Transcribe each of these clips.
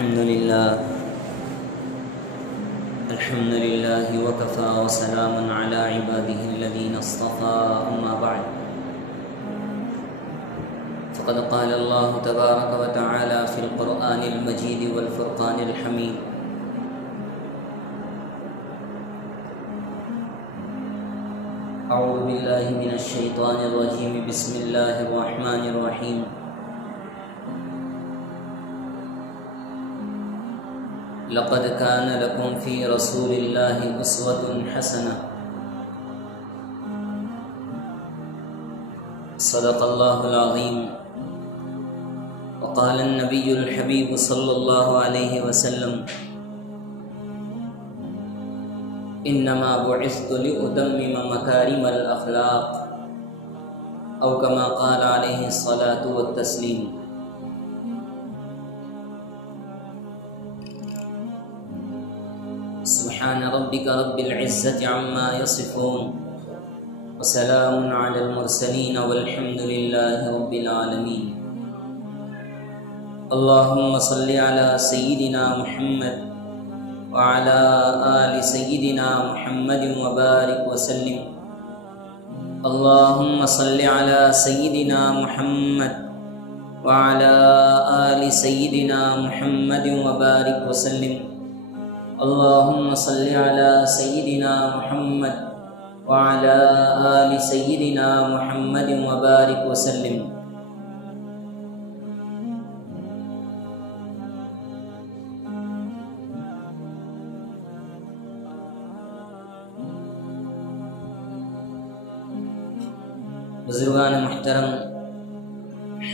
الحمد لله وكفى وسلام على عباده الذين اصطفى أما بعد فقد قال الله تبارك وتعالى في القرآن المجيد والفرقان الحميد أعوذ بالله من الشيطان الرجيم بسم الله الرحمن الرحيم لقد كان لكم في رسول الله أسوة حسنة صدق الله العظيم وقال النبي الحبيب صلى الله عليه وسلم إنما بعثت لأتمم مكارم الأخلاق أو كما قال عليه الصلاة والتسليم سبحان ربك رب العزة عما يصفون وسلام على المرسلين والحمد لله رب العالمين اللهم صل على سيدنا محمد وعلى آل سيدنا محمد وبارك وسلم اللهم صل على سيدنا محمد وعلى آل سيدنا محمد وبارك وسلم اللهم صل على سيدنا محمد وعلى آل سيدنا محمد وبارك وسلم بزرگان محترم،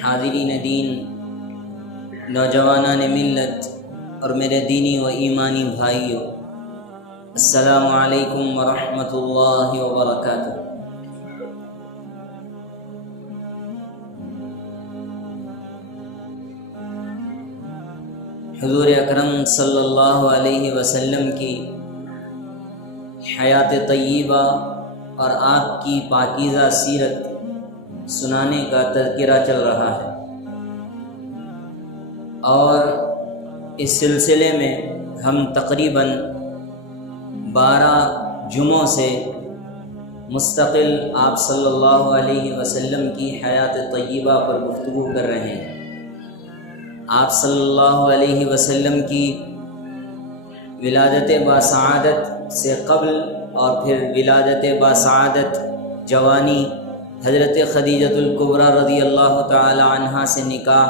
حاضرین دین، نوجوانان ملت اور میرے دینی و ایمانی بھائیوں، السلام علیکم ورحمۃ اللہ وبرکاتہ۔ حضور اکرم صلی اللہ علیہ وسلم کی حیات طیبہ اور آپ کی پاکیزہ سیرت سنانے کا تذکرہ چل رہا ہے، اور اس سلسلے میں ہم تقریباً 12 جمعوں سے مستقل آپ صلی اللہ علیہ وسلم کی حیات طیبہ پر گفتگو کر رہے ہیں۔ آپ صلی اللہ علیہ وسلم کی ولادت باسعادت سے قبل اور پھر ولادت باسعادت جوانی، حضرت خدیجۃ الکبریٰ رضی اللہ تعالی عنہا سے نکاح،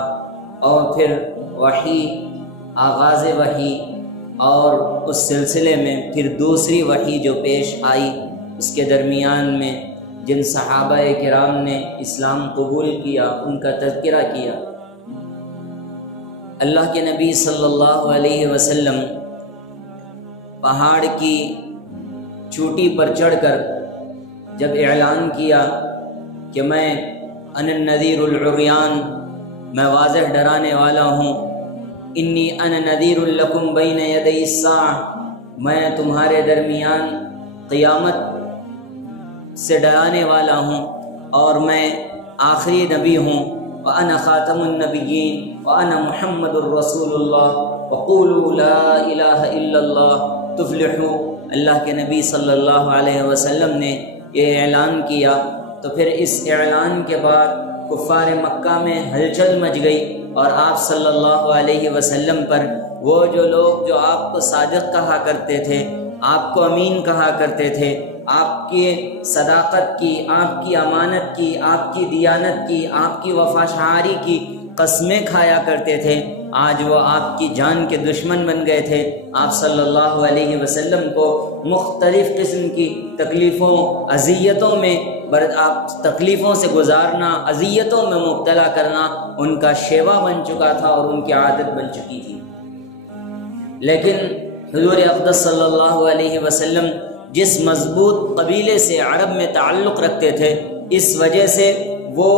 اور پھر وحی، آغاز وحی، اور اس سلسلے میں پھر دوسری وحی جو پیش آئی، اس کے درمیان میں جن صحابہ کرام نے اسلام قبول کیا ان کا تذکرہ کیا۔ اللہ کے نبی صلی اللہ علیہ وسلم پہاڑ کی چوٹی پر چڑھ کر جب اعلان کیا کہ میں انا النذیر العریان، میں واضح ڈرانے والا ہوں، انی انا نذیر لکم بین یدی الساعہ، میں تمہارے درمیان قیامت سے ڈرانے والا ہوں، اور میں آخری نبی ہوں، وانا خاتم النبیین وانا محمد الرسول اللہ وقولوا لا الہ الا اللہ تفلحوا۔ اللہ کے نبی صلی اللہ علیہ وسلم نے یہ اعلان کیا، تو پھر اس اعلان کے بعد کفار مکہ میں ہلچل مچ گئی، اور آپ صلی اللہ علیہ وسلم پر وہ جو لوگ جو آپ کو صادق کہا کرتے تھے، آپ کو امین کہا کرتے تھے، آپ کی صداقت کی، آپ کی امانت کی، آپ کی دیانت کی، آپ کی وفا شعاری کی قسمیں کھایا کرتے تھے، آج وہ آپ کی جان کے دشمن بن گئے تھے۔ آپ صلی اللہ علیہ وسلم کو مختلف قسم کی تکلیفوں، اذیتوں میں آپ تکلیفوں سے گزارنا، اذیتوں میں مبتلا کرنا ان کا شیوا بن چکا تھا اور ان کی عادت بن چکی تھی۔ لیکن حضور اقدس صلی اللہ علیہ وسلم جس مضبوط قبیلے سے عرب میں تعلق رکھتے تھے، اس وجہ سے وہ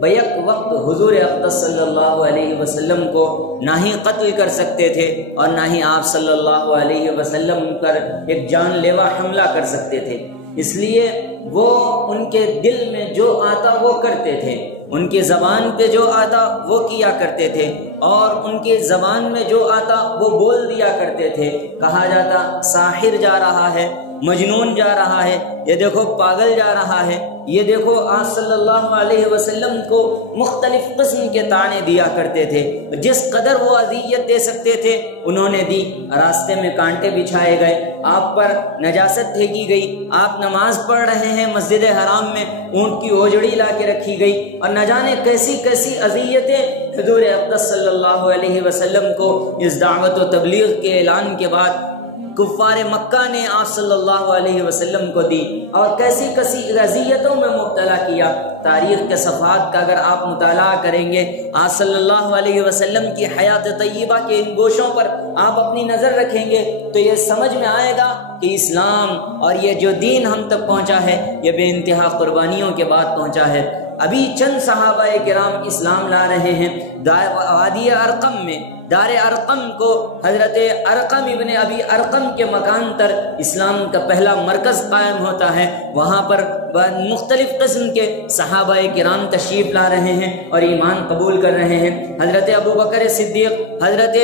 بیک وقت حضور اقدس صلی اللہ علیہ وسلم کو نہ ہی قتل کر سکتے تھے اور نہ ہی آپ صلی اللہ علیہ وسلم پر ایک جان لیوا حملہ کر سکتے تھے۔ اس لیے وہ ان کے دل میں جو آتا وہ کرتے تھے، ان کی زبان پہ جو آتا وہ کیا کرتے تھے، اور ان کی زبان میں جو آتا وہ بول دیا کرتے تھے۔ کہا جاتا ساحر جا رہا ہے، مجنون جا رہا ہے، یہ دیکھو پاگل جا رہا ہے، یہ دیکھو۔ آپ صلی اللہ علیہ وسلم کو مختلف قسم کے طعنے دیا کرتے تھے، جس قدر وہ اذیت دے سکتے تھے انہوں نے دی۔ راستے میں کانٹے بچھائے گئے، آپ پر نجاست پھینکی گئی، آپ نماز پڑھ رہے ہیں مسجد حرام میں، اونٹ کی اوجڑی لا کے رکھی گئی، اور نہ جانے کیسی کیسی اذیتیں حضور اقدس صلی اللہ علیہ وسلم کو اس دعوت و تبلیغ کے اعلان کے بعد کفار مکہ نے آپ صلی اللہ علیہ وسلم کو دی، اور کیسی کیسی اذیتوں میں مبتلا کیا۔ تاریخ کے صفحات کا اگر آپ مطالعہ کریں گے، آپ صلی اللہ علیہ وسلم کی حیات طیبہ کے ان گوشوں پر آپ اپنی نظر رکھیں گے تو یہ سمجھ میں آئے گا کہ اسلام اور یہ جو دین ہم تک پہنچا ہے یہ بے انتہا قربانیوں کے بعد پہنچا ہے۔ ابھی چند صحابہ کرام اسلام لا رہے ہیں۔ وادی ارقم میں، دار ارقم کو حضرت ارقم ابن ابی ارقم کے مکان پر اسلام کا پہلا مرکز قائم ہوتا ہے۔ وہاں پر مختلف قسم کے صحابہ کرام تشریف لا رہے ہیں اور ایمان قبول کر رہے ہیں۔ حضرت ابو بکر صدیق، حضرت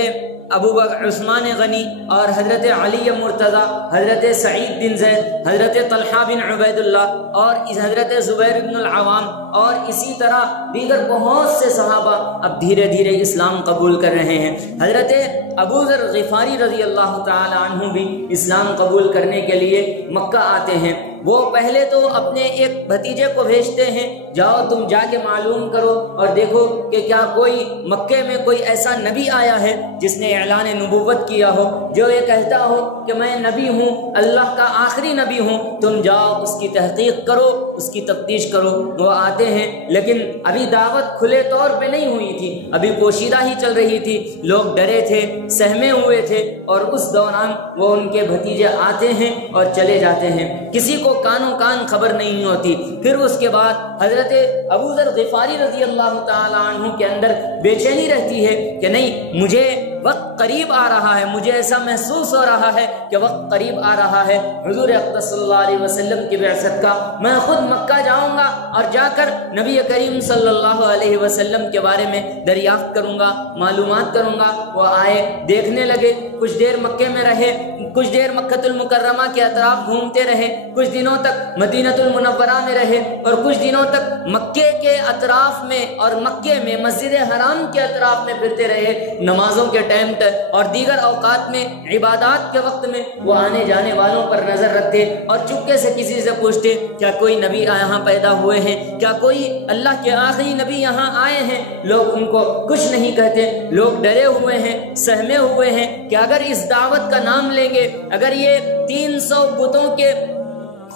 ابو بکر عثمان غنی اور حضرت علی مرتضی، حضرت سعید بن زید، حضرت طلحہ بن عبید اللہ اور حضرت زبیر بن العوام، اور اسی طرح دیگر بہت سے صحابہ اب دھیرے دھیرے اسلام قبول کر رہے ہیں۔ حضرت ابو ذر غفاری رضی اللہ تعالی عنہ بھی اسلام قبول کرنے کے لیے مکہ آتے ہیں۔ وہ پہلے تو اپنے ایک بھتیجے کو بھیجتے ہیں، جاؤ تم جا کے معلوم کرو اور دیکھو کہ کیا کوئی مکے میں کوئی ایسا نبی آیا ہے جس نے اعلان نبوت کیا ہو، جو یہ کہتا ہو کہ میں نبی ہوں، اللہ کا آخری نبی ہوں۔ تم جاؤ اس کی تحقیق کرو، اس کی تفتیش کرو۔ وہ آتے ہیں، لیکن ابھی دعوت کھلے طور پہ نہیں ہوئی تھی، ابھی پوشیدہ ہی چل رہی تھی، لوگ ڈرے تھے، سہمے ہوئے تھے، اور اس دوران وہ ان کے بھتیجے آتے ہیں اور چلے جاتے ہیں، کسی کو کانوں کان خبر نہیں ہوتی۔ پھر اس کے بعد حضرت ابو ذر غفاری رضی اللہ تعالی عنہ کے اندر بے چینی رہتی ہے کہ نہیں، مجھے وقت قریب آ رہا ہے، مجھے ایسا محسوس ہو رہا ہے کہ وقت قریب آ رہا ہے حضور اقدس صلی اللہ علیہ وسلم کی بعثت کا، میں خود مکہ جاؤں گا اور جا کر نبی کریم صلی اللہ علیہ وسلم کے بارے میں دریافت کروں گا، معلومات کروں گا۔ وہ آئے، دیکھنے لگے، کچھ دیر مکے میں رہے، کچھ دیر مکہ المکرمہ کے اطراف گھومتے رہے، کچھ دنوں تک مدینہ المنورہ میں رہے، اور کچھ دنوں تک مکے کے اطراف میں اور مکے میں مسجد حرام کے اطراف میں پھرتے رہے۔ نمازوں کے ٹائم تک اور دیگر اوقات میں، عبادات کے وقت میں وہ آنے جانے والوں پر نظر رکھتے اور چپکے سے کسی سے پوچھتے کیا کوئی نبی یہاں پیدا ہوئے ہیں، کیا کوئی اللہ کے آخری نبی یہاں آئے ہیں۔ لوگ ان کو کچھ نہیں کہتے، لوگ ڈرے ہوئے ہیں، سہمے ہوئے ہیں کہ اگر اس دعوت کا نام لیں گے، اگر یہ 300 بتوں کے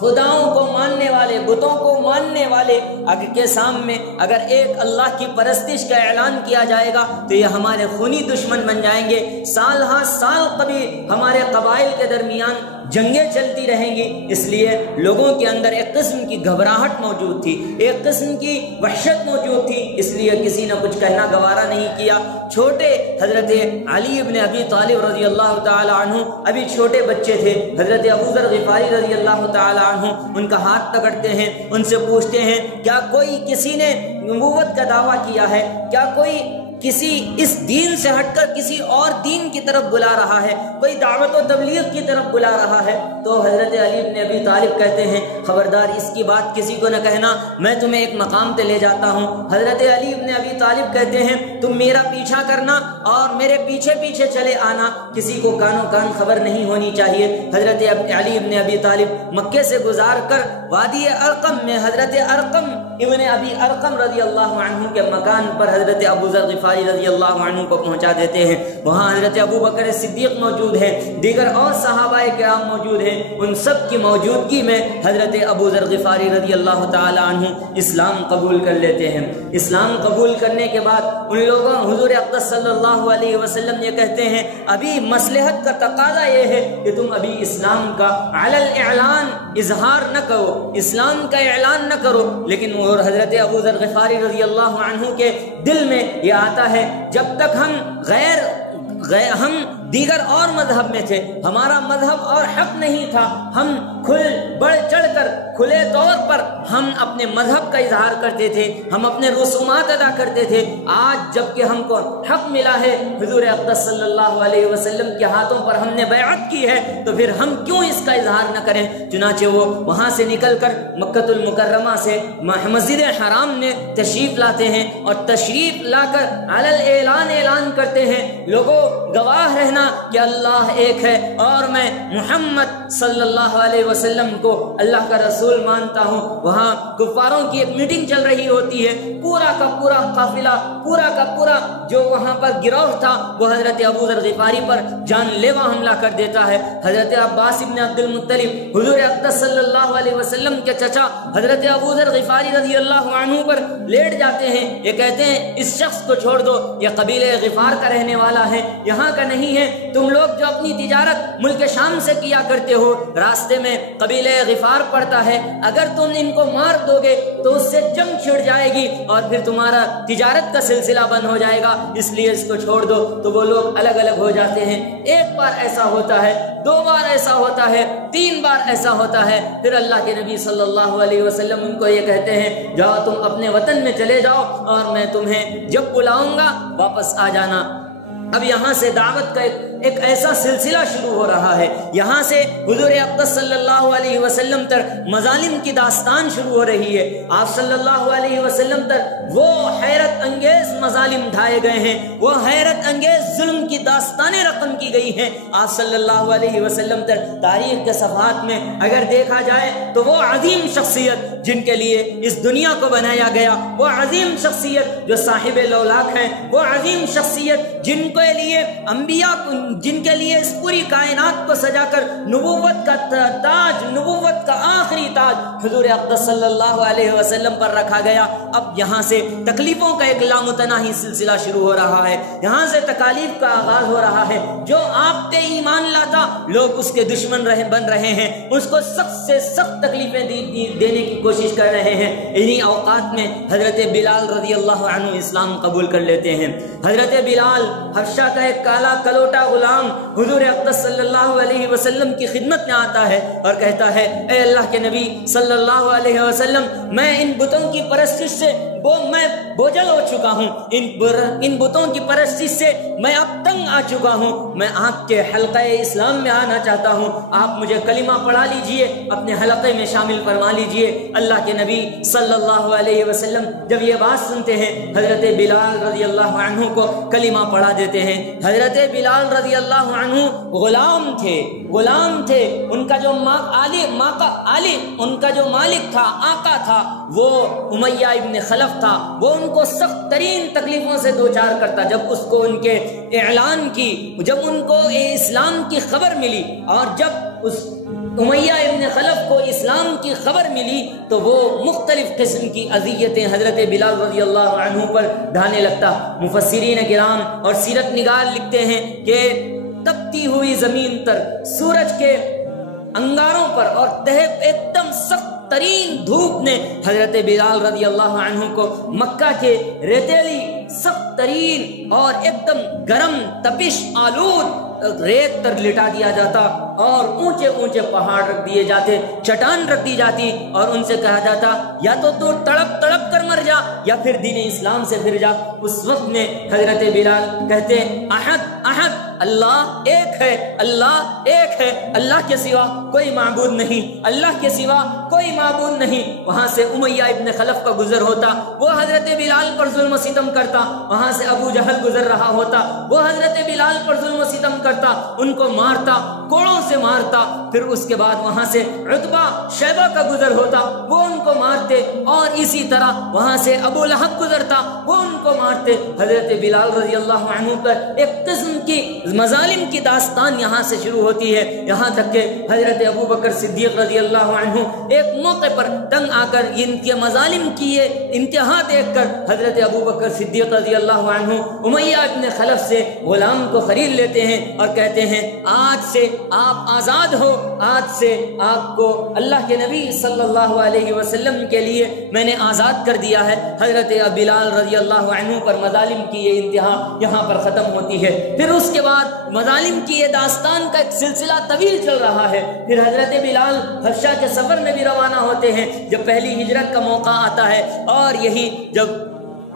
خداؤں کو ماننے والے، بتوں کو ماننے والے کے سامنے اگر ایک اللہ کی پرستش کا اعلان کیا جائے گا تو یہ ہمارے خونی دشمن بن جائیں گے، سال ہاں سال کبھی ہمارے قبائل کے درمیان جنگیں چلتی رہیں گی۔ اس لیے لوگوں کے اندر ایک قسم کی گھبراہٹ موجود تھی، ایک قسم کی وحشت موجود تھی، اس لیے کسی نے کچھ کہنا گوارا نہیں کیا۔ چھوٹے حضرت علی ابن ابی طالب رضی اللہ تعالی عنہ ابھی چھوٹے بچے تھے، حضرت ابو ذر غفاری رضی اللہ تعالی عنہ ان کا ہاتھ پکڑتے ہیں، ان سے پوچھتے ہیں کیا کوئی کسی نے نبوت کا دعویٰ کیا ہے، کیا کوئی کسی اس دین سے ہٹ کر کسی اور دین کی طرف بلا رہا ہے، کوئی دعوت و تبلیغ کی طرف بلا رہا ہے؟ تو حضرت علی بن ابی طالب کہتے ہیں خبردار اس کی بات کسی کو نہ کہنا، میں تمہیں ایک مقام پہ لے جاتا ہوں۔ حضرت علی بن ابی طالب کہتے ہیں تم میرا پیچھا کرنا اور میرے پیچھے پیچھے چلے آنا، کسی کو کانوں کان خبر نہیں ہونی چاہیے۔ حضرت علی بن ابی طالب مکے سے گزار کر وادی ارقم میں حضرت ارقم ابن ابی ارقم رضی اللہ عنہ کے مکان پر حضرت ابو ذر غفاری رضی اللہ عنہ کو پہنچا دیتے ہیں۔ وہاں حضرت ابو بکر صدیق موجود ہیں، دیگر اور صحابہ کرام موجود ہیں، ان سب کی موجودگی میں حضرت ابو ذر غفاری رضی اللہ تعالی عنہ اسلام قبول کر لیتے ہیں۔ اسلام قبول کرنے کے بعد ان لوگوں حضور اقدس صلی اللہ علیہ وسلم یہ کہتے ہیں ابھی مصلحت کا تقاضا یہ ہے کہ تم ابھی اسلام کا علی الاعلان اظہار نہ کرو، اسلام کا اعلان نہ کرو، لیکن اور حضرت ابو ذر غفاری رضی اللہ عنہ کے دل میں یہ آتا ہے جب تک ہم دیگر اور مذہب میں تھے، ہمارا مذہب اور حق نہیں تھا، ہم بڑھ چڑھ کر کھلے طور پر ہم اپنے مذہب کا اظہار کرتے تھے، ہم اپنے رسومات ادا کرتے تھے۔ آج جب کہ ہم کو حق ملا ہے، حضور اقدس صلی اللہ علیہ وسلم کے ہاتھوں پر ہم نے بیعت کی ہے، تو پھر ہم کیوں اس کا اظہار نہ کریں؟ چنانچہ وہ وہاں سے نکل کر مکہ المکرمہ سے مسجد حرام میں تشریف لاتے ہیں، اور تشریف لا کر علی اعلان کرتے ہیں، لوگوں گواہ رہنا کہ اللہ ایک ہے اور میں محمد صلی اللہ علیہ وسلم کو اللہ کا رسول مانتا ہوں۔ وہاں کفاروں کی ایک میٹنگ چل رہی ہوتی ہے، پورا کا پورا قافلہ، پورا کا پورا جو وہاں پر گروہ تھا وہ حضرت ابو ذر غفاری پر جان لیوا حملہ کر دیتا ہے۔ حضرت عباس ابن عبد المطلب حضور اقدس صلی اللہ علیہ وسلم کے چچا حضرت ابو ذر غفاری رضی اللہ عنہ پر لیٹ جاتے ہیں، یہ کہتے ہیں اس شخص کو چھوڑ دو، یہ قبیلہ غفار کا رہنے والا ہے، یہاں کا نہیں ہے۔ تم لوگ جو اپنی تجارت ملک شام سے کیا کرتے ہو، راستے میں قبیلہ غفار پڑتا ہے، اگر تم ان کو مار دو گے تو اس سے جنگ چھڑ جائے گی اور پھر تمہارا تجارت کا سلسلہ بند ہو جائے گا، اس لیے اس کو چھوڑ دو۔ تو وہ لوگ الگ الگ ہو جاتے ہیں۔ ایک بار ایسا ہوتا ہے، دو بار ایسا ہوتا ہے، تین بار ایسا ہوتا ہے، پھر اللہ کے نبی صلی اللہ علیہ وسلم ان کو یہ کہتے ہیں جاؤ تم اپنے وطن میں چلے جاؤ اور میں تمہیں جب بلاؤں گا واپس آ جانا۔ اب یہاں سے دعوت کا ایک ایسا سلسلہ شروع ہو رہا ہے، یہاں سے حضور اقدس صلی اللہ علیہ وسلم تک مظالم کی داستان شروع ہو رہی ہے۔ آپ صلی اللہ علیہ وسلم تک وہ حیرت انگیز مظالم ڈھائے گئے ہیں، وہ حیرت انگیز ظلم کی داستانیں رقم کی گئی ہیں۔ آپ صلی اللہ علیہ وسلم تک تاریخ کے صفحات میں اگر دیکھا جائے تو وہ عظیم شخصیت جن کے لیے اس دنیا کو بنایا گیا، وہ عظیم شخصیت جو صاحب لولاک ہیں، وہ عظیم شخصیت جن کے لیے انبیاء جن کے لیے اس پوری کائنات کو سجا کر نبوت کا تاج، نبوت کا آخری تاج حضور اقدس صلی اللہ علیہ وسلم پر رکھا گیا۔ اب یہاں سے تکلیفوں کا ایک لامتناہی سلسلہ شروع ہو رہا ہے، یہاں سے تکالیف کا آغاز ہو رہا ہے۔ جو آپ پہ ایمان لاتا لوگ اس کے دشمن بن رہے ہیں، اس کو سخت سے سخت تکلیفیں دینے کی کوشش کر رہے ہیں۔ انہی اوقات میں حضرت بلال رضی اللہ عنہ اسلام قبول کر لیتے ہیں۔ حضرت بلال حبشہ کا ایک کالا کلوٹا غلام حضور اقدس صلی اللہ علیہ وسلم کی خدمت میں آتا ہے اور کہتا ہے اے اللہ کے نبی صلی اللہ علیہ وسلم، میں ان بتوں کی پرستش سے میں بوجھل ہو چکا ہوں، ان بتوں کی پرستش سے میں اب تنگ آ چکا ہوں، میں آپ کے حلقہ اسلام میں آنا چاہتا ہوں، آپ مجھے کلمہ پڑھا لیجئے، اپنے حلقے میں شامل فرما لیجئے۔ اللہ کے نبی صلی اللہ علیہ وسلم جب یہ بات سنتے ہیں حضرت بلال رضی اللہ عنہ کو کلمہ پڑھا دیتے ہیں۔ حضرت بلال رضی اللہ عنہ غلام تھے، ان کا جو ان کا جو مالک تھا، آقا تھا، وہ امیہ ابن خلف تھا، وہ ان کو سخت ترین تکلیفوں سے دوچار کرتا۔ جب اس کو ان کے اعلان کی، جب ان کو اسلام کی خبر ملی اور جب اس امیہ ابن خلف کو اسلام کی خبر ملی تو وہ مختلف قسم کی اذیتیں حضرت بلال رضی اللہ عنہ پر ڈھانے لگتا۔ مفسرین کرام اور سیرت نگار لکھتے ہیں کہ تپتی ہوئی زمین پر، سورج کے انگاروں پر اور ایک دم سخت ترین دھوپ نے حضرت بلال رضی اللہ عنہ کو مکہ کے ریتیلی سخت ترین اور ایک دم گرم تپش آلود ریت پر لٹا دیا جاتا اور اونچے اونچے پہاڑ رکھ دیے جاتے، چٹان رکھ دی جاتی اور ان سے کہا جاتا یا تو تڑپ تڑپ کر مر جا یا پھر دین اسلام سے پھر جا۔ اس وقت میں حضرت بلال کہتے احد احد، اللہ ایک ہے، اللہ ایک ہے، اللہ کے سوا کوئی معبود نہیں، اللہ کے سوا کوئی معبود نہیں۔ وہاں سے امیہ ابن خلف کا گزر ہوتا، وہ حضرت بلال پر ظلم و ستم کرتا۔ وہاں سے ابو جہل گزر رہا ہوتا، وہ حضرت بلال پر ظلم و ستم کرتا، ان کو مارتا، کوڑوں سے مارتا۔ پھر اس کے بعد وہاں سے عتبہ شیبہ کا گزر ہوتا، وہ ان کو مارتے، اور اسی طرح وہاں سے ابو لہب گزرتا، وہ ان کو مارتے۔ حضرت بلال رضی اللہ عنہ پر ایک قسم کی مظالم کی داستان یہاں سے شروع ہوتی ہے، یہاں تک کہ حضرت ابو بکر صدیق رضی اللہ عنہ ایک موقع پر تنگ آ کر ان کے مظالم کی انتہا دیکھ کر حضرت ابو بکر صدیق رضی اللہ عنہ امیہ ابن خلف سے غلام کو خرید لیتے ہیں اور کہتے ہیں آج سے آپ آزاد ہو، آج سے آپ کو اللہ کے نبی صلی اللہ علیہ وسلم کے لیے میں نے آزاد کر دیا ہے۔ حضرت بلال رضی اللہ عنہ پر مظالم کی یہ انتہا یہاں پر ختم ہوتی ہے۔ پھر اس کے بعد مظالم کی یہ داستان کا ایک سلسلہ طویل چل رہا ہے۔ پھر حضرت بلال حبشہ کے سفر میں بھی روانہ ہوتے ہیں جب پہلی ہجرت کا موقع آتا ہے، اور یہی جب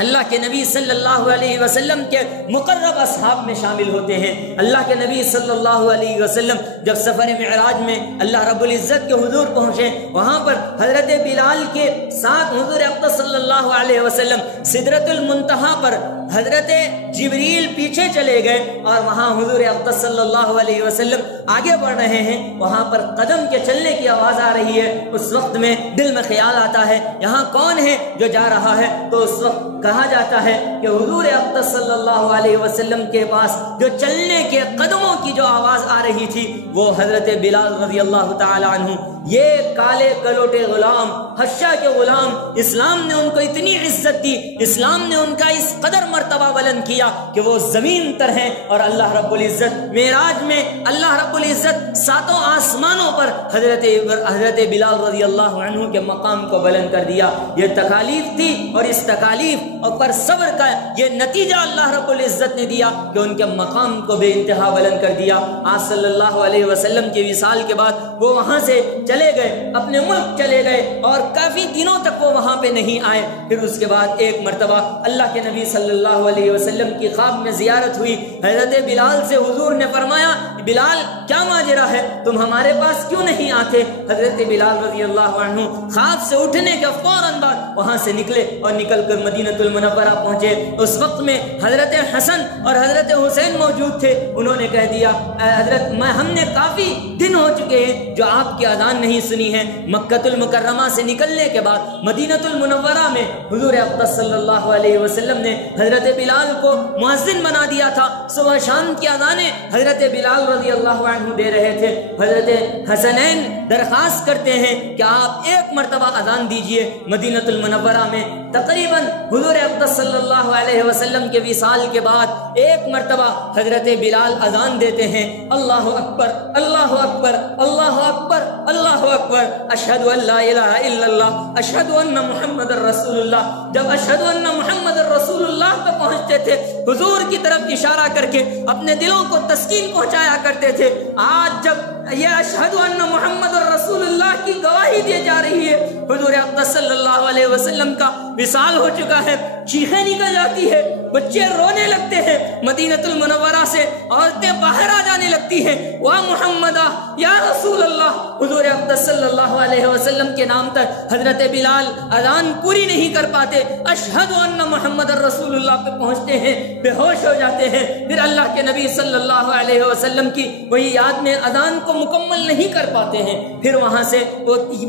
اللہ کے نبی صلی اللہ علیہ وسلم کے مقرب اصحاب میں شامل ہوتے ہیں۔ اللہ کے نبی صلی اللہ علیہ وسلم جب سفر معراج میں اللہ رب العزت کے حضور پہنچے، وہاں پر حضرت بلال کے ساتھ حضور اقدس صلی اللہ علیہ وسلم سدرۃ المنتہا پر حضرت جبریل پیچھے چلے گئے، اور وہاں حضور اقدس صلی اللہ علیہ وسلم آگے بڑھ رہے ہیں۔ وہاں پر قدم کے چلنے کی آواز آ رہی ہے۔ اس وقت میں دل میں خیال آتا ہے یہاں کون ہے جو جا رہا ہے؟ تو اس وقت کہا جاتا ہے کہ حضور اقدس صلی اللہ علیہ وسلم کے پاس جو چلنے کے قدموں کی جو آواز آ رہی تھی وہ حضرت بلال رضی اللہ تعالی عنہ، یہ کالے کلوٹے غلام، حبشہ کے غلام، اسلام نے ان کو اتنی عزت دی، اسلام نے ان کا اس قدر مرتبہ بلند کیا کہ وہ زمین تر ہیں، اور اللہ رب العزت معراج میں اللہ رب العزت ساتوں آسمانوں پر حضرت بلال رضی اللہ عنہ کے مقام کو بلند کر دیا۔ یہ تکالیف تھی، اور اس تکالیف اور پر صبر کا یہ نتیجہ اللہ رب العزت نے دیا کہ ان کے مقام کو بے انتہا بلند کر دیا۔ آج صلی اللہ علیہ وسلم کے وصال کے بعد وہ وہاں سے چلے گئے، اپنے ملک چلے گئے، اور کافی دنوں تک وہ وہاں پہ نہیں آئے۔ پھر اس کے بعد ایک مرتبہ اللہ کے نبی صلی اللہ علیہ وسلم کی خواب میں زیارت ہوئی۔ حضرت بلال سے حضور نے فرمایا بلال کیا ماجرا ہے، تم ہمارے پاس کیوں نہیں آتے؟ حضرت بلال رضی اللہ عنہ خواب سے اٹھنے کے فوراً بعد وہاں سے نکلے اور نکل کر مدینہ المنورہ پہنچے۔ اس وقت میں حضرت حسن اور حضرت حسین موجود تھے۔ انہوں نے کہہ دیا حضرت ہم نے کافی دن ہو چکے ہیں جو آپ کی اذان نہیں سنی ہے۔ مکہ المکرمہ سے نکلنے کے بعد مدینہ المنورہ میں حضور اقدس صلی اللہ علیہ وسلم نے حضرت بلال کو مؤذن بنا دیا تھا۔ صبح شام کی اذانیں حضرت بلال رضی اللہ عنہ دے رہے تھے۔ حضرت حسنین درخواست کرتے ہیں کہ آپ ایک مرتبہ اذان دیجئے مدینہ المنورہ میں۔ تقریباً حضور اقدس صلی اللہ علیہ وسلم کے وصال کے بعد ایک مرتبہ حضرت بلال اذان دیتے ہیں، اللہ اکبر اللہ اکبر اللہ اکبر اللہ اکبر، اشہد ان لا الہ الا اللہ اشہد ان محمد رسول اللہ۔ جب اشہد ان محمد رسول اللہ پہ پہنچتے تھے حضور کی طرف اشارہ کر کے اپنے دلوں کو تسکین پہنچایا کرتے تھے۔ آج جب یہ اشہد ان محمد رسول اللہ کی گواہی دی جا رہی ہے، حضور اقدس صلی اللہ علیہ وسلم کا وصال ہو چکا ہے، چیخیں نکل جاتی ہے، بچے رونے لگتے ہیں، مدینہ المنورہ سے عورتیں باہر آ جانے لگتی ہیں، وا محمدہ یا رسول اللہ۔ حضور اقدس صلی اللہ علیہ وسلم کے نام تک حضرت بلال اذان پوری نہیں کر پاتے، اشہد ان محمد رسول اللہ پہ پہنچتے ہیں، بے ہوش ہو جاتے ہیں۔ پھر اللہ کے نبی صلی اللہ علیہ وسلم کی وہی یاد میں اذان کو مکمل نہیں کر پاتے ہیں۔ پھر وہاں سے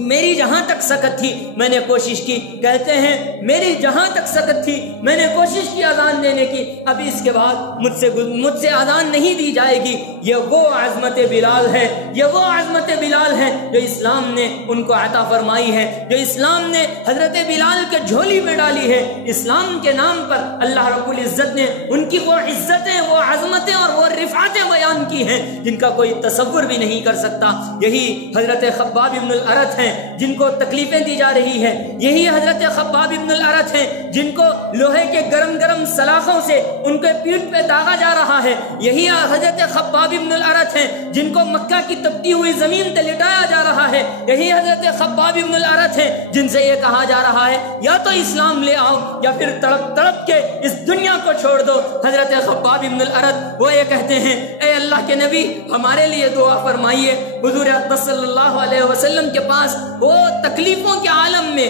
میری جہاں تک سکت تھی میں نے کوشش کی، کہتے ہیں میری جہاں تک سکت تھی میں نے کوشش کی اذان دینے کی، ابھی اس کے بعد مجھ سے اذان نہیں دی جائے گی۔ یہ وہ عظمت بلال ہے، یہ وہ عظمت بلال ہے جو اسلام نے ان کو عطا فرمائی ہے، جو اسلام نے حضرت بلال کے جھولی میں ڈالی ہے۔ اسلام کے نام پر اللہ رب العزت نے ان کی وہ عزتیں، وہ عظمتیں اور وہ رفعتیں بیان کی ہیں جن کا کوئی تصور بھی نہیں کر سکتا۔ یہی حضرت خباب ابن الارت ہیں جن کو تکلیفیں دی جا رہی ہیں، یہی حضرت خباب ابن الارت ہیں جن کو لوہے کے گرم گرم سلاخوں سے ان کے پیٹھ پہ داغا جا رہا ہے، یہی حضرت خباب ابن الارت ہیں جن کو مکہ کی تپتی ہوئی زمین تے لٹایا جا رہا ہے، یہی حضرت خباب ابن الارت ہیں جن سے یہ کہا جا رہا ہے یا تو اسلام لے آؤ یا پھر تڑپ تڑپ کے اس دنیا کو چھوڑ دو۔ حضرت خباب ابن الارت وہ یہ کہتے ہیں اے اللہ کے نبی ہمارے لیے دعا فرمائیے۔ حضور اقدس صلی اللہ علیہ وسلم کے پاس وہ تکلیفوں کے عالم میں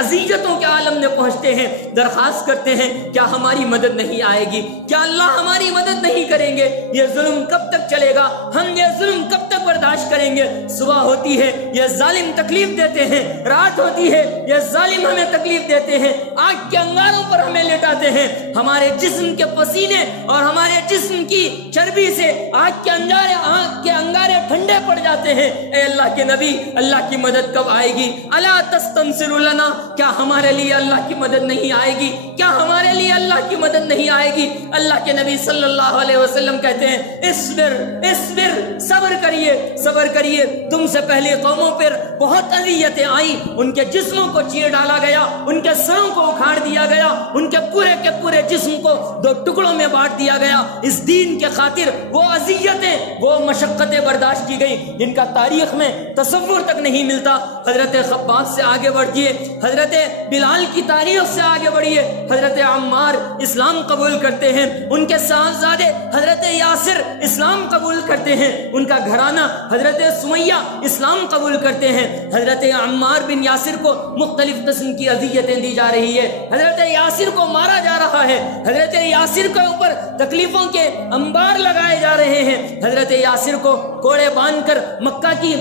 اذیتوں کے عالم میں پہنچتے ہیں، درخواست کرتے ہیں کیا ہماری مدد نہیں آئے گی، کیا اللہ ہماری مدد نہیں کریں گے، یہ ظلم کب تک چلے گا، ہم یہ ظلم کب تک برداشت کریں گے۔ صبح ہوتی ہے یہ ظالم تکلیف دیتے ہیں، رات ہوتی ہے یہ ظالم ہمیں تکلیف دیتے ہیں، آگ کے انگاروں پر ہمیں لٹاتے ہیں، ہمارے جسم کے پسینے اور ہمارے جسم کی چربی سے آگ کے انگارے ٹھنڈے پڑ جاتے ہیں، اے اللہ کے نبی اللہ کی مدد کب آئے گی؟ الا تستنصر لنا، کیا ہمارے لیے اللہ کی مدد نہیں آئے گی؟ کیا ہمارے لیے اللہ کی مدد نہیں آئے گی؟ اللہ کے نبی صلی اللہ علیہ وسلم کہتے ہیں اصبر اصبر، صبر کریے صبر کریے، تم سے پہلی قوموں پر بہت اذیتیں آئیں، ان کے جسموں کو چیر ڈالا گیا، ان کے سروں کو اکھاڑ دیا گیا، ان کے پورے جسم کو دو ٹکڑوں میں بانٹ دیا گیا، اس دین کے خاطر وہ اذیتیں وہ مشقتیں برداشت کی گئیں جن کا تاریخ میں تصور تک نہیں ملتا۔ حضرت خباب سے آگے بڑھیے، حضرت بلال کی تاریخ سے آگے بڑھیے، حضرت عمار اسلام قبول کرتے ہیں، ان کے صاحبزادے حضرت یاسر اسلام قبول کرتے ہیں، ان کا گھرانہ حضرت سمیہ اسلام قبول کرتے ہیں۔ حضرت عمار بن یاسر کو مختلف قسم کی اذیتیں دی جا رہی ہے، حضرت یاسر کو مارا جا رہا ہے، حضرت یاسر کے اوپر تکلیفوں کے انبار لگائے جا رہے ہیں، حضرت یاسر کو کوڑے باندھ کر مکہ کی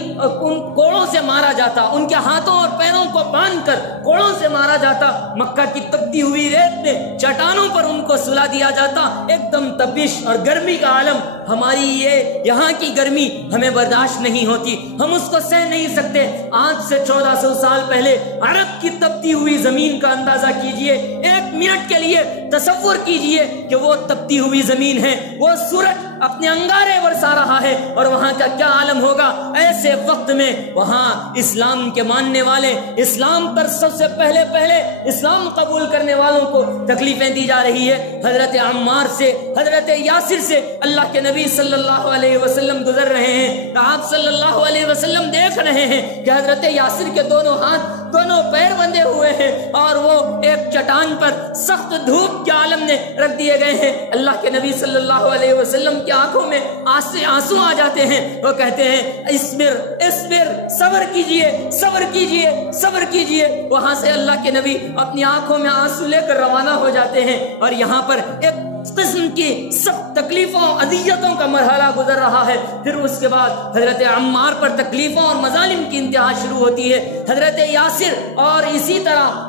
کوڑوں سے مارا جاتا، ان کے ہاتھوں اور پیروں کو باندھ کر کوڑوں سے مارا جاتا، مکہ کی تپتی ہوئی ریت میں چٹانوں پر ان کو سلا دیا جاتا، ایک دم تپش اور گرمی کا عالم۔ ہماری یہ یہاں کی گرمی ہمیں برداشت نہیں ہوتی، ہم اس کو سہ نہیں سکتے۔ آج سے 1400 سال پہلے عرب کی تپتی ہوئی زمین کا اندازہ کیجئے، ایک منٹ کے لیے تصور کیجئے کہ وہ تپتی ہوئی زمین ہے، وہ سورج اپنے انگارے برسا رہا ہے، اور وہاں کا کیا عالم ہوگا۔ ایسے وقت میں وہاں اسلام کے ماننے والے، اسلام پر سب سے پہلے اسلام قبول کرنے والوں کو تکلیفیں دی جا رہی ہے۔ حضرت عمار سے، حضرت یاسر سے اللہ کے نبی صلی اللہ علیہ وسلم گزر رہے ہیں، آپ صلی اللہ علیہ وسلم دیکھ رہے ہیں کہ حضرت یاسر کے دونوں ہاتھ دونوں پیر بندھے ہوئے ہیں اور وہ ایک چٹان پر سخت دھوپ کے عالم میں رکھ دیے گئے ہیں۔ اللہ کے نبی صلی اللہ علیہ وسلم کی آنکھوں میں آنسو آ جاتے ہیں، وہ کہتے ہیں اصبر اصبر، صبر کیجئے صبر کیجئے صبر کیجئے۔ وہاں سے اللہ کے نبی اپنی آنکھوں میں آنسو لے کر روانہ ہو جاتے ہیں، اور یہاں پر ایک قسم کی سخت تکلیفوں اذیتوں کا مرحلہ گزر رہا ہے۔ پھر اس کے بعد حضرت عمار پر تکلیفوں اور مظالم کی انتہا شروع ہوتی ہے، حضرت یاسر اور اسی طرح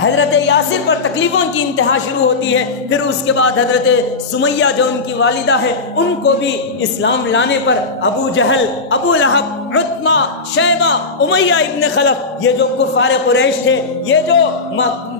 حضرت یاسر پر تکلیفوں کی انتہا شروع ہوتی ہے۔ پھر اس کے بعد حضرت سمیہ جو ان کی والدہ ہے، ان کو بھی اسلام لانے پر ابو جہل، ابو لہب، عتبہ، شیبہ، امیہ ابن خلف، یہ جو کفار قریش تھے، یہ جو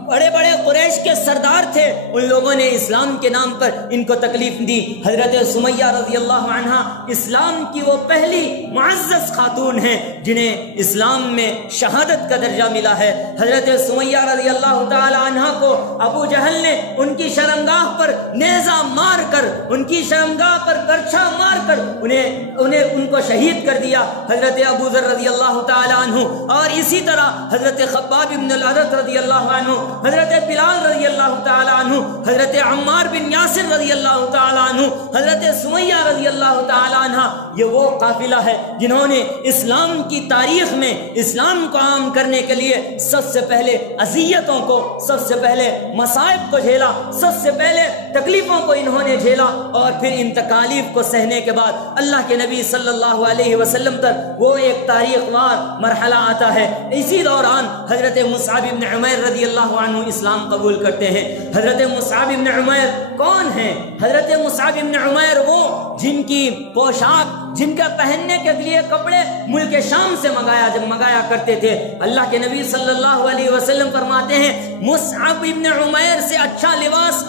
بڑے بڑے قریش کے سردار تھے، ان لوگوں نے اسلام کے نام پر ان کو تکلیف دی۔ حضرت سمیہ رضی اللہ عنہا اسلام کی وہ پہلی معزز خاتون ہیں جنہیں اسلام میں شہادت کا درجہ ملا ہے۔ حضرت سمیہ رضی اللہ تعالی عنہا کو ابو جہل نے ان کی شرمگاہ پر نیزہ مار کر، ان کی شرمگاہ پر کرچھا مار کر ان کو شہید کر دیا۔ حضرت ابو ذر رضی اللہ تعالی عنہ، اور اسی طرح حضرت خباب بن الارت رضی اللہ عنہ، حضرت بلال رضی اللہ تعالی عنہ، حضرت عمار بن یاسر رضی اللہ تعالی عنہ، حضرت سمیہ رضی اللہ تعالی عنہ، یہ وہ قافلہ ہے جنہوں نے اسلام کی تاریخ میں اسلام کو عام کرنے کے لیے سب سے پہلے اذیتوں کو، سب سے پہلے مصائب کو جھیلا، سب سے پہلے تکلیفوں کو انہوں نے جھیلا، اور پھر ان تکالیف کو سہنے کے بعد اللہ کے نبی صلی اللہ علیہ وسلم تک وہ ایک تاریخ وار مرحلہ آتا ہے۔ اسی دوران حضرت مصعب بن عمیر رضی اللہ عنہ اسلام قبول کرتے ہیں۔ حضرت مصعب بن عمیر کون ہیں؟ حضرت مصعب بن عمیر وہ جن کی پوشاک، جن کا پہننے کے لیے کپڑے ملک شام سے منگایا کرتے تھے۔ اللہ کے نبی صلی اللہ علیہ وسلم فرماتے ہیں مصعب بن عمیر سے اچھا لباس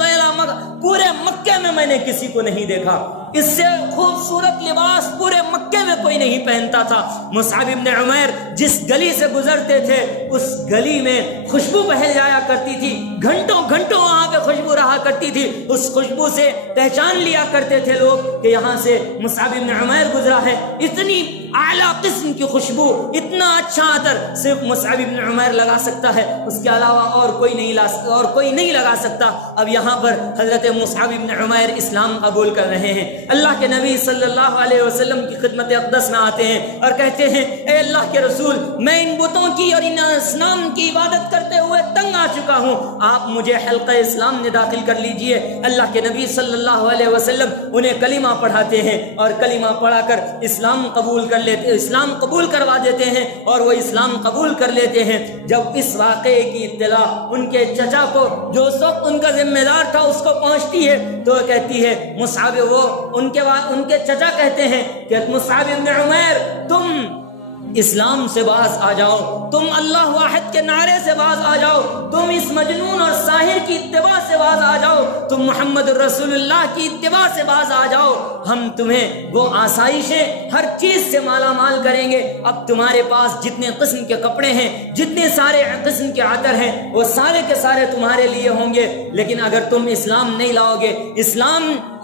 پورے مکے میں نے کسی کو نہیں دیکھا، اس سے خوبصورت لباس پورے مکے میں کوئی نہیں پہنتا تھا۔ مصعب بن عمیر جس گلی سے گزرتے تھے اس گلی میں خوشبو بہل جایا کرتی تھی، گھنٹوں وہاں پہ خوشبو رہا کرتی تھی، اس خوشبو سے پہچان لیا کرتے تھے لوگ کہ یہاں سے مصعب بن عمیر گزرا ہے۔ اتنی اعلیٰ قسم کی خوشبو، اتنا اچھا عطر صرف مصعب بن عمیر لگا سکتا ہے، اس کے علاوہ اور کوئی نہیں لگا سکتا۔ اب یہاں پر حضرت مصعب بن عمیر اسلام قبول کر رہے ہیں، اللہ کے نبی صلی اللہ علیہ وسلم کی خدمت اقدس میں آتے ہیں اور کہتے ہیں اے اللہ کے رسول، میں ان بتوں کی اور ان اصنام کی عبادت کرتے ہوئے تنگ آ چکا ہوں، آپ مجھے حلقہ اسلام میں داخل کر لیجئے۔ اللہ کے نبی صلی اللہ علیہ وسلم انہیں کلمہ پڑھاتے ہیں اور کلمہ پڑھا کر اسلام قبول کروا دیتے ہیں اور وہ اسلام قبول کر لیتے ہیں۔ جب اس واقعے کی اطلاع ان کے چچا کو، جو اس وقت ان کا ذمہ دار تھا، اس کو پہنچتی ہے تو کہتی ہے مصعب وہ ان کے چچا کہتے ہیں کہ مصعب ابن عمیر تم اسلام سے باز آ جاؤ، تم اللہ واحد کے نعرے سے باز آ جاؤ، تم اس مجنون اور ساحر کی اتباع سے باز آ جاؤ، تم محمد رسول اللہ کی اتباع سے باز آ جاؤ، ہم تمہیں وہ آسائشیں ہر چیز سے مالا مال کریں گے۔ اب تمہارے پاس جتنے قسم کے کپڑے ہیں، جتنے سارے قسم کے عطر ہیں، وہ سارے کے سارے تمہارے لیے ہوں گے، لیکن اگر تم اسلام نہیں لاؤ گے،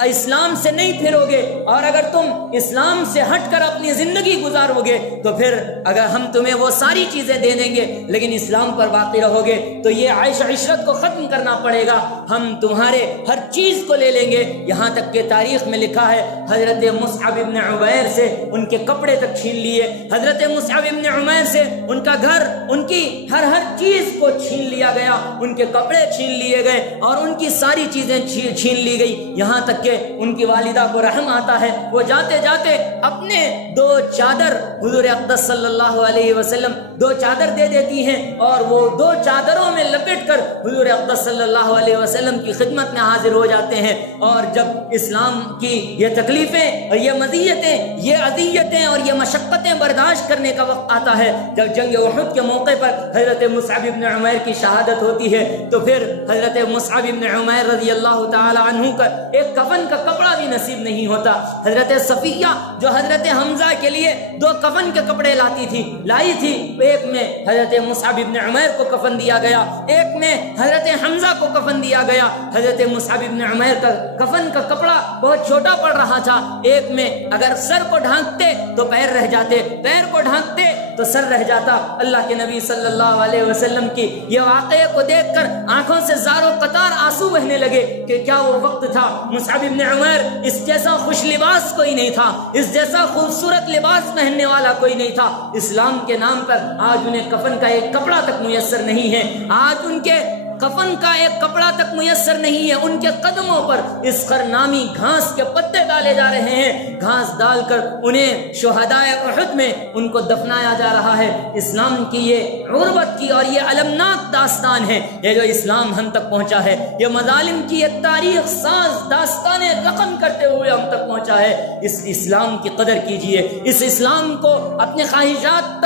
اسلام سے نہیں پھرو گے، اور اگر تم اسلام سے ہٹ کر اپنی زندگی گزارو گے تو پھر اگر ہم تمہیں وہ ساری چیزیں دے دیں گے لیکن اسلام پر باقی رہو گے تو یہ عیش عشرت کو ختم کرنا پڑے گا، ہم تمہارے ہر چیز کو لے لیں گے۔ یہاں تک کہ تاریخ میں لکھا ہے حضرت مصعب ابن عمیر سے ان کے کپڑے تک چھین لیے، حضرت مصعب ابن عمیر سے ان کا گھر، ان کی ہر چیز کو چھین لیا گیا، ان کے کپڑے چھین لیے گئے اور ان کی ساری چیزیں چھین لی گئی، یہاں تک کہ ان کی والدہ کو رحم آتا ہے، وہ جاتے جاتے اپنے 2 چادر حضور اقدس صلی اللہ علیہ وسلم 2 چادر دے دیتی ہیں اور وہ 2 چادروں میں لپٹ کر حضور اقدس صلی اللہ علیہ وسلم کی خدمت میں حاضر ہو جاتے ہیں۔ اور جب اسلام کی یہ تکلیفیں اور یہ مزیتیں، یہ اذیتیں اور یہ مشقتیں برداشت کرنے کا وقت آتا ہے، جب جنگ احد کے موقع پر حضرت مصعب ابن عمیر کی شہادت ہوتی ہے تو پھر حضرت مصعب ابن عمیر رضی اللہ تعالی عنہ کا ایک کفن کا کپڑا بھی نصیب نہیں ہوتا۔ حضرت صفیہ جو حضرت حمزہ کے لیے 2 کفن کے کپڑے لائی تھی، ایک میں حضرت مصعب ابن عمیر کو کفن دیا گیا، ایک میں حضرت حمزہ کو کفن دیا گیا۔ حضرت مصعب ابن عمیر کا کفن کا کپڑا بہت چھوٹا پڑ رہا تھا، ایک میں اگر سر کو ڈھانکتے تو پیر رہ جاتے، پیر کو ڈھانکتے تو سر رہ جاتا۔ اللہ کے نبی صلی اللہ علیہ وسلم کی یہ واقعے کو دیکھ کر آنکھوں سے زار و قطار آنسو بہنے لگے کہ کیا وہ وقت تھا۔ مصعب ابن عمیر اس جیسا خوش لباس کوئی نہیں تھا، اس جیسا خوبصورت لباس پہننے والا کوئی نہیں تھا، اسلام کے نام پر آج انہیں کفن کا ایک کپڑا تک میسر نہیں ہے، آج ان کے کفن کا ایک کپڑا تک میسر نہیں ہے، ان کے قدموں پر اس خرنامی گھاس کے پتے ڈالے جا رہے ہیں، گھاس ڈال کر انہیں شہدائے احد میں ان کو دفنایا جا رہا ہے۔ اسلام کی یہ غربت کی اور یہ المناک داستان ہے، یہ جو اسلام ہم تک پہنچا ہے، یہ مظالم کی یہ تاریخ ساز داستانیں رقم کرتے ہوئے ہم تک پہنچا ہے۔ اس اسلام کی قدر کیجئے، اس اسلام کو اپنے خواہشات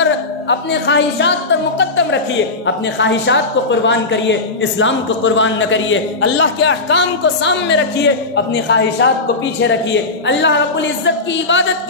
پر مقدم رکھیے، اپنے خواہشات کو قربان کریے، اسلام کو قربان نہ کریے، اللہ کے احکام کو سامنے رکھیے، اپنی خواہشات کو پیچھے رکھیے، اللہ رب العزت کی عبادت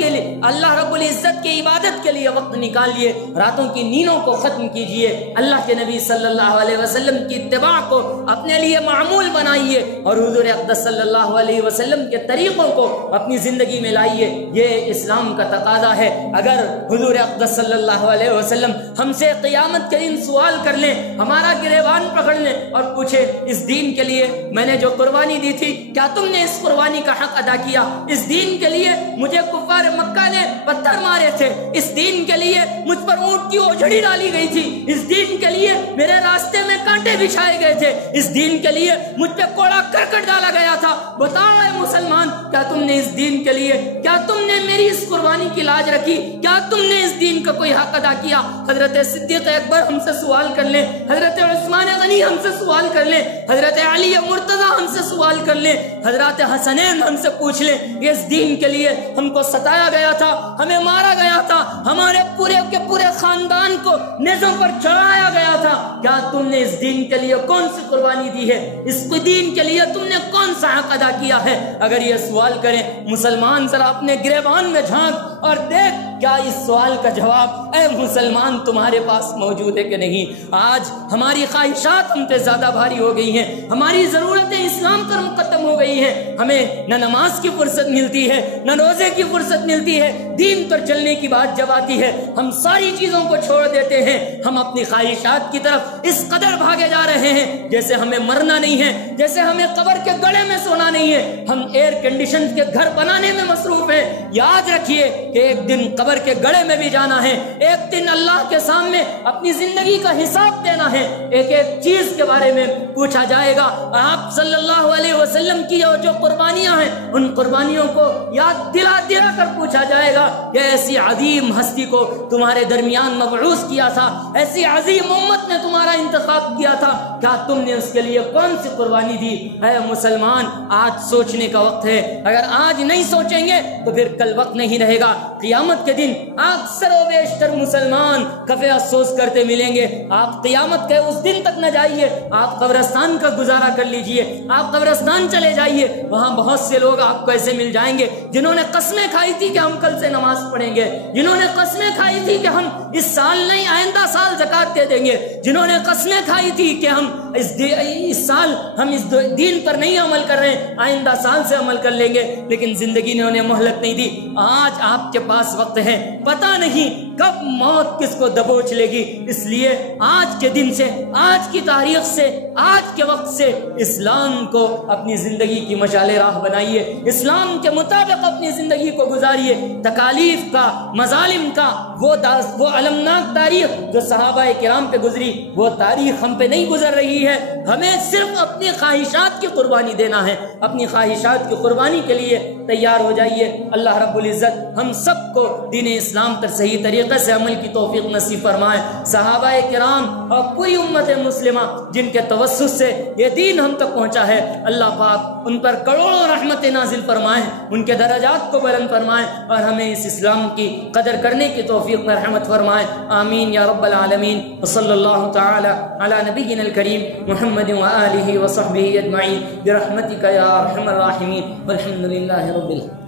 کے لیے وقت نکالیے، راتوں کی نیندوں کو ختم کیجئے، اللہ کے نبی صلی اللہ علیہ وسلم کی اتباع کو اپنے لیے معمول بنائیے اور حضور اقدس صلی اللہ علیہ وسلم کے طریقوں کو اپنی زندگی میں لائیے۔ یہ اسلام کا تقاضا ہے۔ اگر حضور اقدس صلی اللہ علیہ وسلم ہم سے قیامت کے دن سوال کر لیں، ہمارا گریبان پکڑ لیں اور پوچھے اس دین کے لیے میں نے جو قربانی دی تھی کیا تم نے اس قربانی کا حق ادا کیا؟ اس دین کے لیے مجھے کفار مکہ نے پتھر مارے تھے، اس دین کے لیے مجھ پر اونٹ کی اوجھڑی ڈالی گئی تھی، اس دین کے لیے میرے راستے میں کانٹے بچھائے گئے تھے، اس دین کے لیے مجھ پہ کوڑا کرکٹ ڈالا گیا تھا، بتاؤ اے مسلمان کیا تم نے اس دین کے لیے، کیا تم نے میری اس قربانی کی لاج رکھی؟ کیا تم نے اس دین کا کوئی حق ادا کیا؟ حضرت صدیق اکبر ہم سے سوال کر لیں، حضرت عثمان غنی ہم سے سوال کر لیں، حضرت علی مرتضی ہم سے سوال کر لیں، حضرت حسنین ہم سے پوچھ لیں، اس دین کے لیے ہم کو ستایا گیا تھا، ہمیں مارا گیا تھا، ہمارے پورے کے پورے خاندان کو نیزوں پر چڑھایا گیا تھا، کیا تم نے اس دین کے لیے کون سی قربانی دی ہے؟ اس دین کے لیے تم نے کون سا حق ادا کیا ہے؟ اگر یہ سوال کریں مسلمان ذرا اپنے گریبان میں جھانک اور دیکھ کیا اس سوال کا جواب اے مسلمان تمہارے پاس موجود ہے کہ نہیں؟ آج ہماری خواہشات ہم پہ زیادہ بھاری ہو گئی ہیں، ہماری ضرورتیں اسلام پر مقدم ہو گئی ہیں، ہمیں نہ نماز کی فرصت ملتی ہے نہ روزے کی فرصت ملتی ہے، دین پر چلنے کی بات جب آتی ہے ہم ساری چیزوں کو چھوڑ دیتے ہیں، ہم اپنی خواہشات کی طرف اس قدر بھاگے جا رہے ہیں جیسے ہمیں مرنا نہیں ہے، جیسے ہمیں قبر کے گڑھے میں سونا نہیں ہے، ہم ایئر کنڈیشن کے گھر بنانے میں مصروف ہیں۔ یاد رکھیے کہ ایک دن قبر کے گڑھے میں بھی جانا ہے، ایک دن اللہ کے سامنے اپنی زندگی کا حساب دینا ہے، ایک ایک چیز کے بارے میں پوچھا جائے گا۔ اور آپ صلی اللہ علیہ وسلم کی جو قربانیاں ہیں ان قربانیوں کو یاد دلا دلا کر پوچھا جائے گا کہ ایسی عظیم ہستی کو تمہارے درمیان مبعوث کیا تھا، ایسی عظیم امت نے تمہارا انتخاب کیا تھا، کیا تم نے اس کے لیے کون سی قربانی دی؟ اے مسلمان، آج سوچنے کا وقت ہے۔ اگر آج نہیں سوچیں گے تو پھر کل وقت نہیں رہے گا۔ قیامت کے دن اکثر و بیشتر مسلمان خفے افسوس کرتے ملیں گے۔ آپ قیامت کے اس دن تک نہ جائیے، آپ قبرستان کا گزارا کر لیجئے، آپ قبرستان چلے جائیے، وہاں بہت سے لوگ آپ کو ایسے مل جائیں گے جنہوں نے قسمیں کھائی تھی کہ ہم کل سے نماز پڑھیں گے، جنہوں نے قسمیں کھائی تھی کہ ہم اس سال نہیں آئندہ سال زکات دے دیں گے، جنہوں نے قسمیں کھائی تھی کہ ہم اس سال ہم اس دین پر نہیں عمل کر رہے ہیں، آئندہ سال سے عمل کر لیں گے، لیکن زندگی نے انہیں مہلت نہیں دی۔ آج آپ کے پاس وقت ہے، پتہ نہیں کب موت کس کو دبوچ لے گی، اس لیے آج کے دن سے، آج کی تاریخ سے، آج کے وقت سے اسلام کو اپنی زندگی کی مشعل راہ بنائیے، اسلام کے مطابق اپنی زندگی کو گزاریے۔ تکالیف کا، مظالم کا وہ المناک تاریخ جو صحابہ کرام پہ گزری، وہ تاریخ ہم پہ نہیں گزر رہی ہے۔ ہمیں صرف اپنی خواہشات کی قربانی دینا ہے، اپنی خواہشات کی قربانی کے لیے تیار ہو جائیے۔ اللہ رب العزت ہم سب کو دین اسلام پر صحیح طریقے سے عمل کی توفیق نصیب فرمائے۔ صحابہ کرام اور پوری امت مسلمہ جن کے توسط سے یہ دین ہم تک پہنچا ہے، اللہ پاک ان پر کروڑوں رحمت نازل فرمائے، ان کے درجات کو بلند فرمائے اور ہمیں اس اسلام کی قدر کرنے کی توفیق پر رحمت فرمائے۔ آمین یا رب العالمین۔ وصلی اللہ تعالی علی نبینا الکریم محمد وآلہ وصحبہ اجمعین برحمتک یا ارحم الراحمین والحمد للہ رب العالمین۔